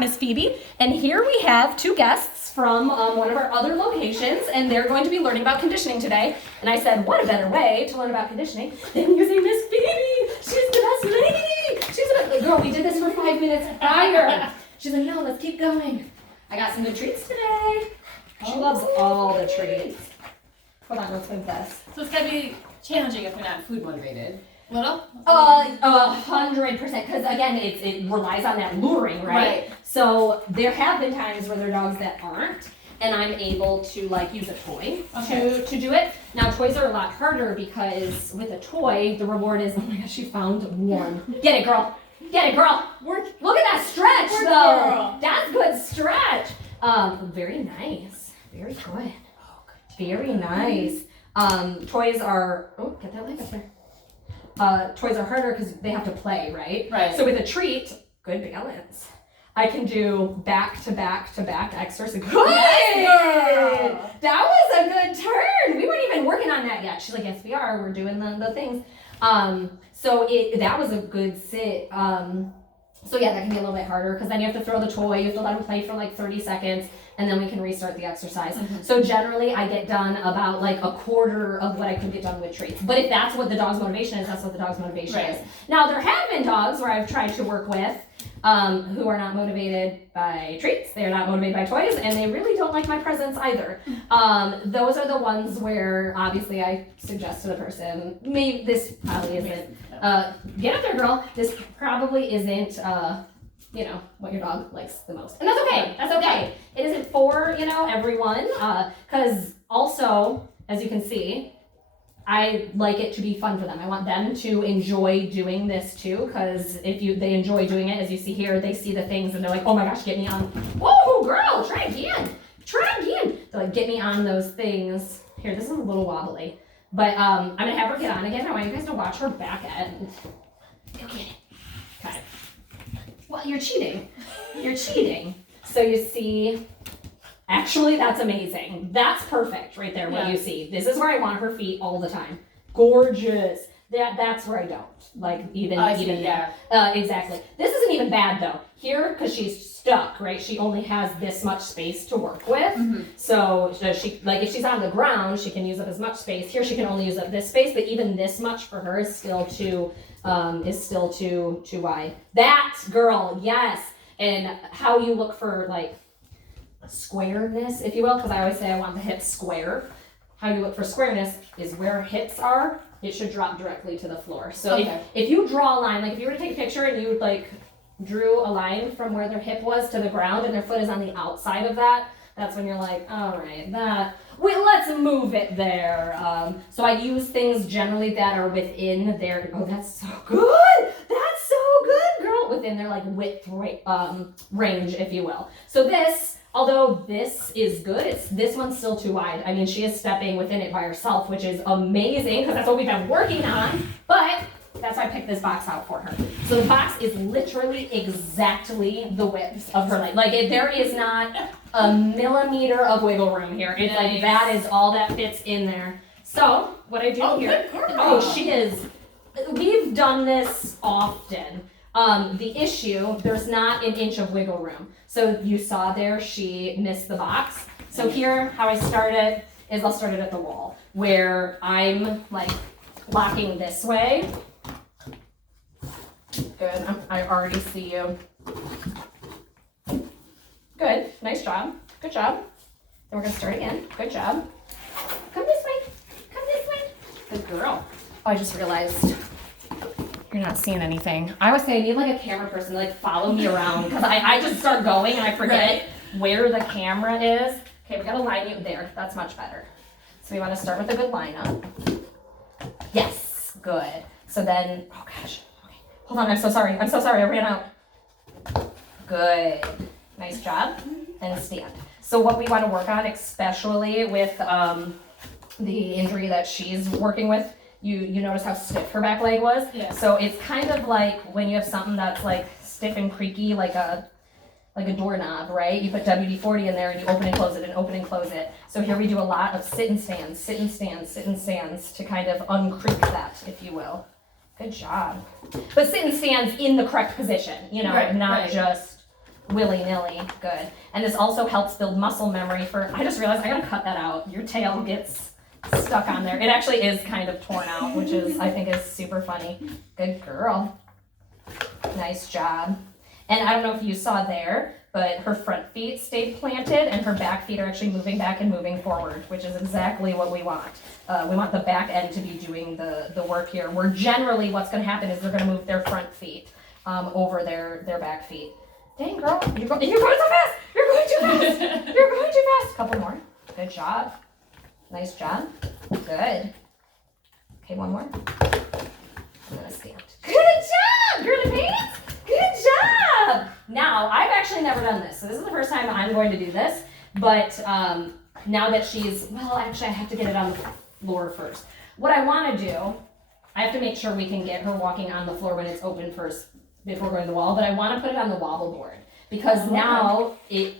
Miss Phoebe, and here we have two guests from one of our other locations, and they're going to be learning about conditioning today. And I said, what a better way to learn about conditioning than using Miss Phoebe? She's the best lady. She's the best. Girl, we did this for 5 minutes prior. She's like, no, let's keep going. I got some good treats today. She loves all the treats. Hold on, let's move this. So it's gonna be challenging if we're not food motivated. Little? 100%, because again, it relies on that luring, right? So there have been times where there are dogs that aren't, and I'm able to like use a toy to do it. Now toys are a lot harder because with a toy, the reward is, oh my gosh, she found one. Get it, girl. Get it, girl. Look at that stretch, though. Girl. That's good stretch. Very nice. Very good. Very nice. Toys are, oh, get that leg up there. Toys are harder because they have to play, right? Right. So with a treat, good balance. I can do back to back to back exercise. Good! Yes, that was a good turn. We weren't even working on that yet. She's like, yes, we are. We're doing the things. So that was a good sit. So yeah, that can be a little bit harder because then you have to throw the toy, you have to let them play for like 30 seconds, and then we can restart the exercise. Mm-hmm. So generally I get done about like a quarter of what I could get done with treats. But if that's what the dog's motivation is, that's what the dog's motivation is. Now there have been dogs where I've tried to work with who are not motivated by treats, they're not motivated by toys, and they really don't like my presence either. Those are the ones where obviously I suggest to the person, maybe this probably isn't, get up there girl, this probably isn't, what your dog likes the most. And that's okay, that's okay. It isn't for, everyone, because also, as you can see, I like it to be fun for them. I want them to enjoy doing this too, because if they enjoy doing it, as you see here, they see the things and they're like, oh my gosh, get me on. Whoa, girl, try again. They're like, get me on those things. Here, this is a little wobbly, but I'm gonna have her get on again. I want you guys to watch her back end. Go get it. Okay. Well, you're cheating. You're cheating. So you see, actually, that's amazing. That's perfect right there, what you see. This is where I want her feet all the time. Gorgeous. That's where I don't. Like, even there. Exactly. This isn't even bad, though. Here, because she's stuck, right? She only has this much space to work with. Mm-hmm. So she, like, if she's on the ground, she can use up as much space. Here, she can only use up this space, but even this much for her is still too wide. That, girl, yes. And how you look for, like, squareness, if you will, because I always say I want the hips square. How you look for squareness is where hips are, it should drop directly to the floor. So if you draw a line, like if you were to take a picture and you like drew a line from where their hip was to the ground and their foot is on the outside of that, that's when you're like, all right, let's move it there. So I use things generally that are within their, oh, that's so good. That's so good, girl. Within their like width range, if you will. So this, although this is good, this one's still too wide. I mean, she is stepping within it by herself, which is amazing because that's what we've been working on. But that's why I picked this box out for her. So the box is literally exactly the width of her leg. Like there is not a millimeter of wiggle room here. It's like that is all that fits in there. So what I do here, she is, we've done this often. The issue, there's not an inch of wiggle room. So you saw there, she missed the box. So here, how I start it is I'll start it at the wall where I'm like locking this way. Good, I already see you. Good, nice job, good job. Then we're gonna start again, good job. Come this way, good girl. Oh, I just realized you're not seeing anything. I always say I need like a camera person to like follow me around because I just start going and I forget where the camera is. Okay, we gotta line you there, that's much better. So we wanna start with a good lineup. Yes, good. So then, oh gosh. Hold on, I'm so sorry, I ran out. Good, nice job, and stand. So what we wanna work on, especially with the injury that she's working with, you notice how stiff her back leg was? Yeah. So it's kind of like when you have something that's like stiff and creaky, like a doorknob, right? You put WD-40 in there and you open and close it and open and close it. So here we do a lot of sit and stands to kind of uncreak that, if you will. Good job. But sit and stands in the correct position, not just willy-nilly. Good. And this also helps build muscle memory for, I just realized I gotta cut that out. Your tail gets stuck on there. It actually is kind of torn out, which is, I think, is super funny. Good girl. Nice job. And I don't know if you saw there, but her front feet stayed planted and her back feet are actually moving back and moving forward, which is exactly what we want. We want the back end to be doing the work here, where generally what's going to happen is they're going to move their front feet over their back feet. Dang, girl, you're going so fast! You're going too fast! You're going too fast! Couple more. Good job. Nice job. Good. Okay, one more. I'm going to stand. Good job, girly pants! Good job! Now, I've actually never done this, so this is the first time I'm going to do this, but now that she's, well, actually I have to get it on the floor first. What I want to do, I have to make sure we can get her walking on the floor when it's open first before going to the wall, but I want to put it on the wobble board because now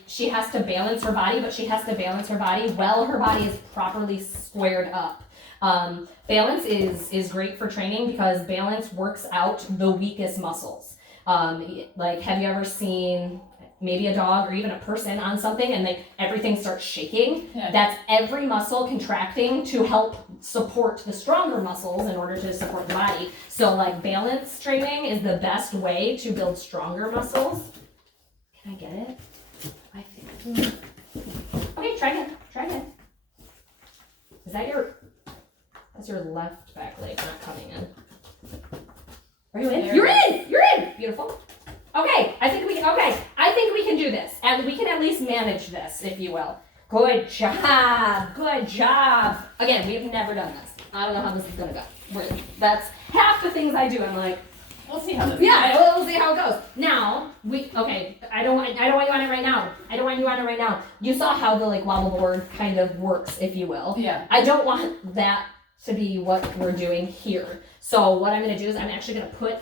she has to balance her body, but she has to balance her body while her body is properly squared up. Balance is great for training because balance works out the weakest muscles. Like, have you ever seen maybe a dog or even a person on something and like everything starts shaking? Yeah. That's every muscle contracting to help support the stronger muscles in order to support the body. So like balance training is the best way to build stronger muscles. Can I get it? I think. Okay, try again. Is that that's your left back leg not coming in. Are you in? You're in! Beautiful. Okay, I think we can do this. And we can at least manage this, if you will. Good job. Again, we have never done this. I don't know how this is gonna go. That's half the things I do. I'm like, we'll see how this goes. Yeah, we'll see how it goes. Now, I don't want you on it right now. You saw how the like wobble board kind of works, if you will. Yeah. I don't want that to be what we're doing here. So what I'm gonna do is I'm actually gonna put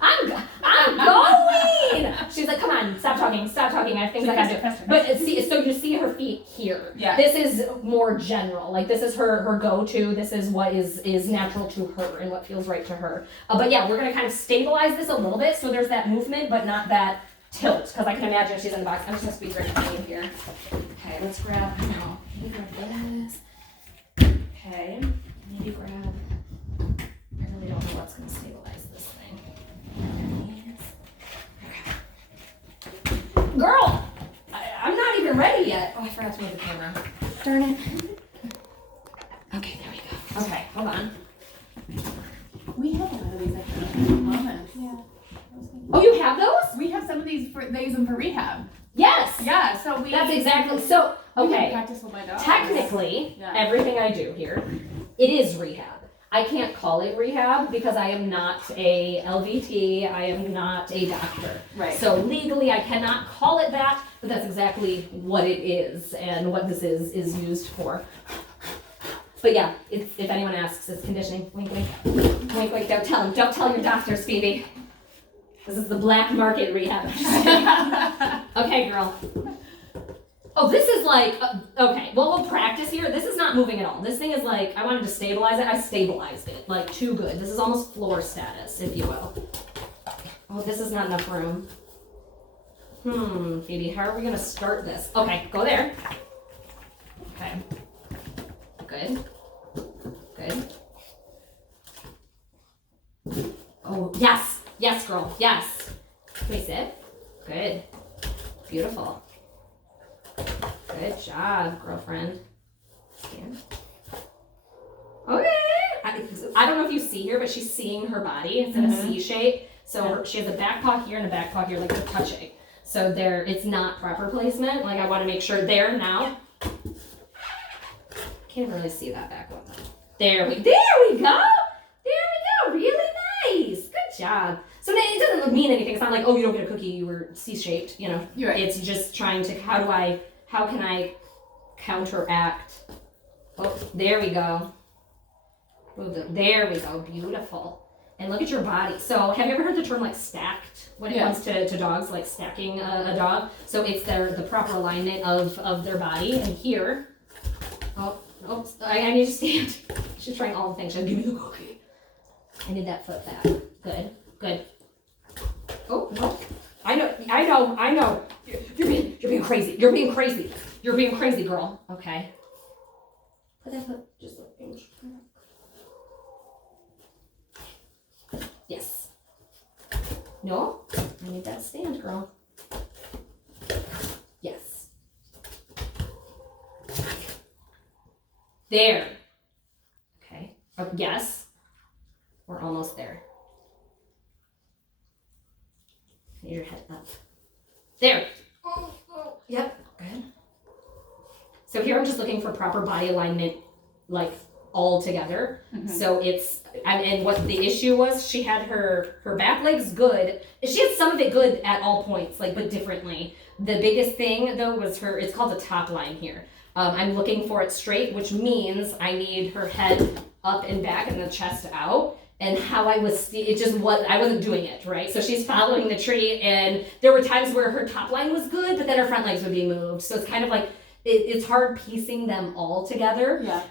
I'm going! She's like, come on, stop talking. I have things I gotta do. But see, so you see her feet here. Yeah. This is more general. Like this is her go-to. This is what is natural to her and what feels right to her. But yeah, we're gonna kind of stabilize this a little bit so there's that movement, but not that tilt. Because I can imagine she's in the box. I'm just gonna squeeze right in here. Okay, let's grab, maybe grab this. Okay, maybe grab, I really don't know what's gonna stabilize this thing. Okay. Girl, I'm not even ready yet. Oh, I forgot to move the camera. Darn it. Okay, there we go. Okay, hold on. We have a lot of these comments. Yeah. Oh, you have those? We have some of these they use them for rehab. Yes. Yeah, so that's exactly, so, okay. We can practice with my dogs. Technically, everything I do here, it is rehab. I can't call it rehab because I am not a LVT, I am not a doctor. Right. So legally I cannot call it that, but that's exactly what it is and what this is used for. But yeah, if anyone asks, it's conditioning. Wink, wink. Wink, wink, don't tell them. Don't tell your doctors, Phoebe. This is the black market rehab. Okay, girl. Oh, this is like, okay, well, we'll practice here. This is not moving at all. This thing is like, I wanted to stabilize it. I stabilized it, like too good. This is almost floor status, if you will. Oh, this is not enough room. Phoebe, how are we gonna start this? Okay, go there. Okay. Good. Oh, yes. Yes, girl. Yes. Can we sit? Good. Beautiful. Good job, girlfriend. Stand. Okay. I don't know if you see her, but she's seeing her body. It's in a C shape. So she has a back paw here and a back paw here, like they're touching. So it's not proper placement. Like I want to make sure there now. Can't really see that back one. There we go. Really nice. Good job. So it doesn't mean anything. It's not like, oh, you don't get a cookie, you were C-shaped, you know. You're right. It's just trying to, how can I counteract? Oh, there we go. There we go. Beautiful. And look at your body. So have you ever heard the term like stacked when it comes to dogs, like stacking a dog? So it's the proper alignment of their body. And here, I need to stand. She's trying all the things. She'll give me the cookie. I need that foot back. Good. Oh, no. I know. You're being crazy. You're being crazy, girl. Okay. Put that foot just an inch. Yes. No? I need that stand, girl. Yes. There. Okay. Oh, yes. We're almost there. Your head up. There. Yep. Good. So here I'm just looking for proper body alignment, like all together. Mm-hmm. So it's, and what the issue was, she had her back legs good. She had some of it good at all points, like, but differently. The biggest thing though was it's called the top line here. I'm looking for it straight, which means I need her head up and back and the chest out. And how I was, I wasn't doing it, right? So she's following the tree, and there were times where her top line was good, but then her front legs would be moved. So it's kind of like, it's hard piecing them all together. Yeah.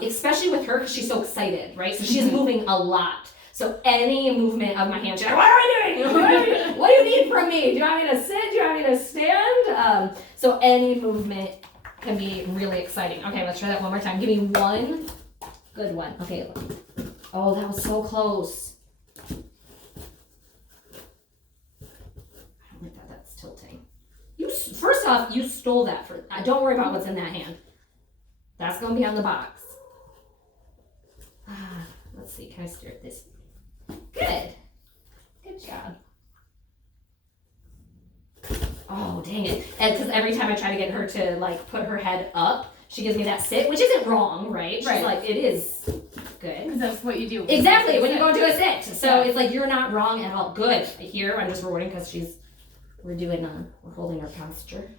Especially with her, because she's so excited, right? So she's moving a lot. So any movement of my hand, she's like, what are we doing? What do you need from me? Do you want me to sit? Do you want me to stand? So any movement can be really exciting. Okay, let's try that one more time. Give me one good one. Okay, look. Oh, that was so close. I don't like that. That's tilting. First off, you stole that. Don't worry about what's in that hand. That's going to be on the box. Let's see. Can I steer it this way? Good. Good job. Oh, dang it. And because every time I try to get her to, like, put her head up, she gives me that sit, which isn't wrong, right? She's like, it is good. Because that's what you do. Exactly, when you go to a sit. So it's like, you're not wrong at all. Good. Here, I'm just rewarding because we're holding our posture.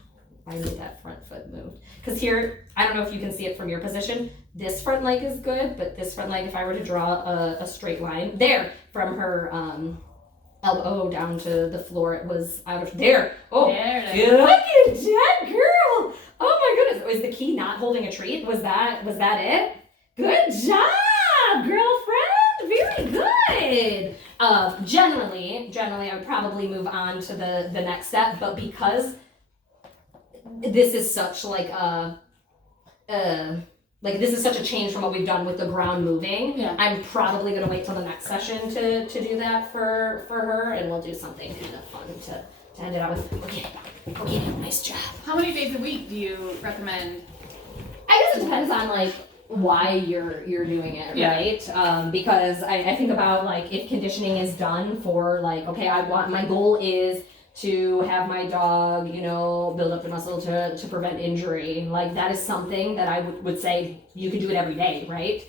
I need that front foot moved. Because here, I don't know if you can see it from your position, this front leg is good, but this front leg, if I were to draw a straight line, there, from her elbow down to the floor, it was out of there. Oh, there it is. Look at that, girl. Oh my goodness. Was the key not holding a treat? Was that it? Good job, girlfriend. Very good. Generally, I would probably move on to the next step, but because this is such like this is such a change from what we've done with the ground moving. Yeah. I'm probably going to wait till the next session to do that for her, and we'll do something kind of fun to end it out with. Okay, nice job. How many days a week do you recommend? I guess it depends on like why you're doing it, right? Because I think about like if conditioning is done for like, okay, my goal is to have my dog, build up the muscle to prevent injury. Like that is something that I would say you could do it every day, right?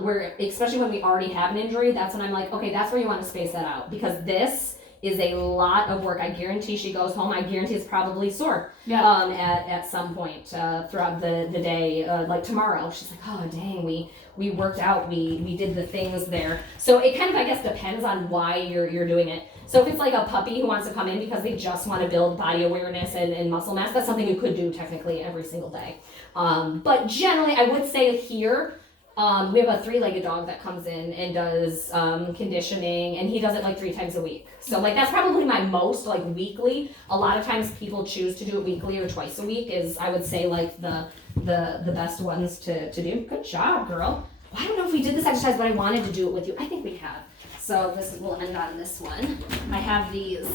Where especially when we already have an injury, that's when I'm like, okay, that's where you want to space that out, because this is a lot of work. I guarantee she goes home. I guarantee it's probably sore. Yeah. At some point throughout the day, like tomorrow, she's like, oh dang, we worked out. We did the things there. So it kind of, I guess, depends on why you're doing it. So if it's like a puppy who wants to come in because they just want to build body awareness and muscle mass, that's something you could do technically every single day. But generally, I would say here, we have a 3-legged dog that comes in and does conditioning, and he does it like 3 times a week. So like that's probably my most, like weekly. A lot of times people choose to do it weekly or twice a week is, I would say, like the best ones to do. Good job, girl. Well, I don't know if we did this exercise, but I wanted to do it with you. I think we have. So we'll end on this one. I have these.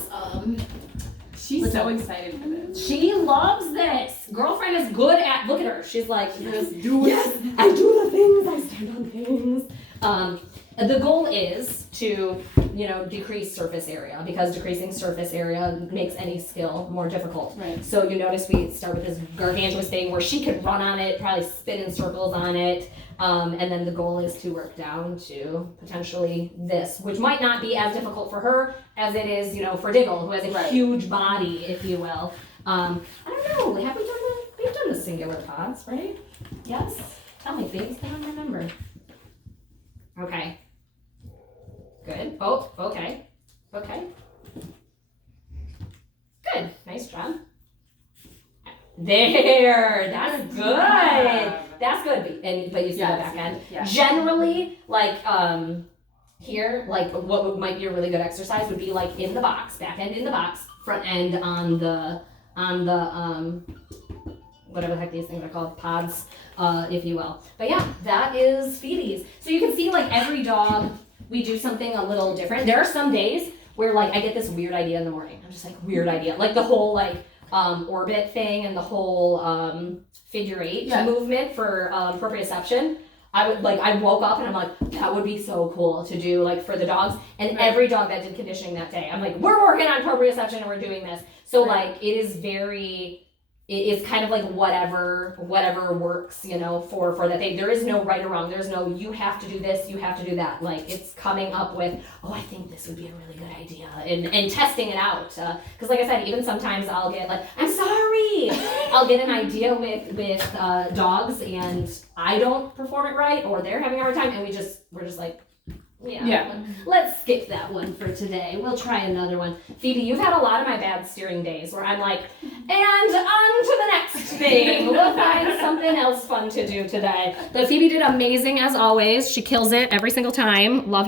She's so excited for this. She loves this. Girlfriend is good at, look at her. She's like, yes, do it. Yes, I do the things. I stand on things. The goal is to, decrease surface area, because decreasing surface area makes any skill more difficult. Right. So you notice we start with this gargantuous thing where she could run on it, probably spin in circles on it. And then the goal is to work down to potentially this, which might not be as difficult for her as it is, for Diggle, who has a huge body, if you will. I don't know. We've done the singular pods, right? Yes. Tell me things I don't remember. Okay. Good. Oh, okay. Good. Nice job. There. That's good. That's good. But you see the back end. Yeah. Generally, like here, like what might be a really good exercise would be like in the box, back end in the box, front end on the whatever the heck these things are called, pods, if you will. But yeah, that is Phoebe's. So you can see like every dog, we do something a little different. There are some days where like I get this weird idea in the morning. I'm just like, weird idea. Like the whole like orbit thing and the whole figure 8 movement for proprioception. I woke up and I'm like, that would be so cool to do like for the dogs. And every dog that did conditioning that day, I'm like, we're working on proprioception and we're doing this. So like it is it's kind of like whatever works, you know, for that day. There is no right or wrong. There's no, you have to do this, you have to do that. Like it's coming up with, oh, I think this would be a really good idea, and testing it out. Because like I said, even sometimes I'll get like, I'm sorry, I'll get an idea with dogs and I don't perform it right, or they're having a hard time, and we're just like, let's skip that one for today. We'll try another one. Phoebe, you've had a lot of my bad steering days where I'm like, and on to the next thing. We'll find something else fun to do today. But Phoebe did amazing as always. She kills it every single time. Love